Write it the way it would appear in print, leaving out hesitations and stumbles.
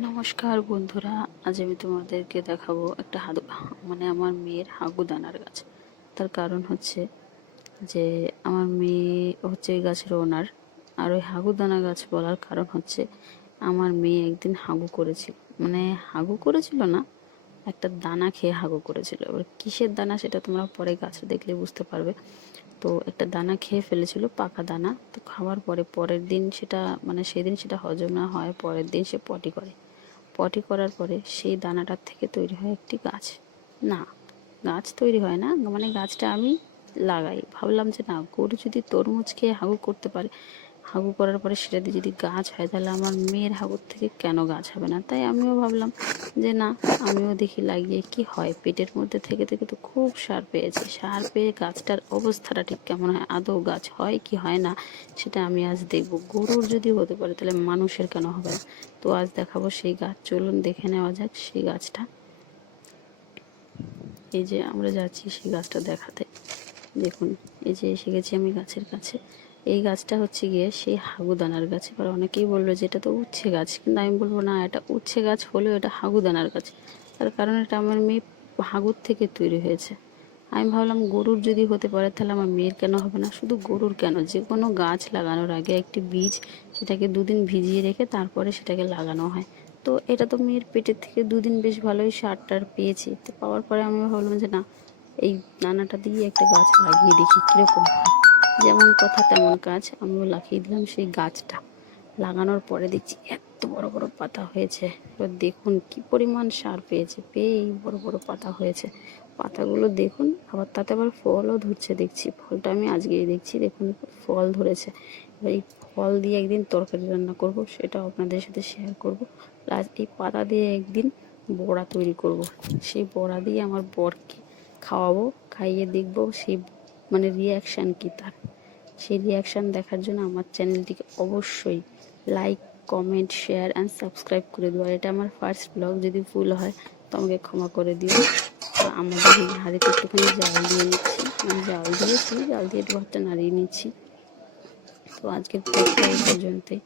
নমস্কার বন্ধুরা, আজ আমি তোমাদেরকে দেখাবো একটা আমার মেয়ের হাগুদানার গাছ। তার কারণ হচ্ছে যে আমার মেয়ে হচ্ছে এই গাছের ওনার। আর ওই হাগুদানা গাছ বলার কারণ হচ্ছে আমার মেয়ে একদিন হাগু করেছিল না, একটা দানা খেয়ে হাগু করেছিল। এবার কিসের দানা সেটা তোমরা পরে গাছে দেখলে বুঝতে পারবে। তো একটা দানা খেয়ে ফেলেছিল, পাকা দানা। তো খাওয়ার পরে পরের দিন সেটা সেদিন সেটা হজম না হয়, পরের দিন সে পটি করে। পটি করার পরে সেই দানাটার থেকে তৈরি হয় একটি গাছ। না, গাছ তৈরি হয় না, গাছটা আমি লাগাই। ভাবলাম যে না, গরু যদি তরমুজ খেয়ে হাগু করতে পারে, হাগু করার পরে সেটা দিয়ে যদি গাছ হয়, তাহলে আমার মেয়ের হাগুর থেকে কেন গাছ হবে না। তাই আমিও ভাবলাম যে না, আমিও দেখি লাগিয়ে কি হয়। পেটের মধ্যে থেকে থেকে তো খুব সার পেয়েছে। সার পেয়ে গাছটার অবস্থাটা ঠিক কেমন হয়, আদৌ গাছ হয় কি হয় না, সেটা আমি আজ দেখব। গরুর যদি হতে পারে, তাহলে মানুষের কেন হবে না। তো আজ দেখাবো সেই গাছ। চলুন দেখে নেওয়া যাক সেই গাছটা। এই যে আমরা যাচ্ছি সেই গাছটা দেখাতে। দেখুন, এই যে এসে গেছি আমি গাছের কাছে। এই গাছটা হচ্ছে গিয়ে সেই হাগুদানার গাছ। এবার অনেকেই বললো যে এটা তো উচ্ছে গাছ, কিন্তু আমি বলবো না, এটা উচ্ছে গাছ হলেও এটা হাগুদানার গাছ। তার কারণ এটা আমার মেয়ে হাগুর থেকে তৈরি হয়েছে। আমি ভাবলাম গরুর যদি হতে পারে, তাহলে আমার মেয়ের কেন হবে না। শুধু গরুর কেন, যে কোনো গাছ লাগানোর আগে একটি বীজ, সেটাকে 2 দিন ভিজিয়ে রেখে তারপরে সেটাকে লাগানো হয়। তো এটা তো মেয়ের পেটের থেকে 2 দিন বেশ ভালোই সার টার পেয়েছি। তো পাওয়ার পরে আমি ভাবলাম যে না, এই দানাটা দিয়ে একটা গাছ লাগিয়ে দেখি কীরকম হয়। যেমন কথা তেমন কাজ, আমিও লাগিয়ে দিলাম সেই গাছটা। লাগানোর পরে দেখছি এত বড় বড় পাতা হয়েছে। এবার দেখুন কি পরিমাণ সার পেয়েছে, পেয়ে এই বড় বড় পাতা হয়েছে। পাতাগুলো দেখুন, আবার তাতে আবার ফলও ধরছে দেখছি। ফলটা আমি আজকেই দেখছি, দেখুন ফল ধরেছে। এবার এই ফল দিয়ে একদিন তরকারি রান্না করব, সেটাও আপনাদের সাথে শেয়ার করব। প্লাস এই পাতা দিয়ে একদিন বড়া তৈরি করব। সেই বড়া দিয়ে আমার বরকে খাওয়াবো, খাইয়ে দেখব সেই রিয়াকশান কী তার। সেই রিয়াকশান দেখার জন্য আমার চ্যানেলটিকে অবশ্যই like, comment, share and subscribe করে দেওয়া। এটা আমার ফার্স্ট ব্লগ, যদি ভুল হয় তো আমাকে ক্ষমা করে দিও। আমাদের এই হাঁড়িতে একটুখানি জাল দিয়ে নিচ্ছি, জাল দিয়ে একটু ভাতটা নাড়িয়ে নিচ্ছি। তো আজকের ব্লগটা এই পর্যন্তই।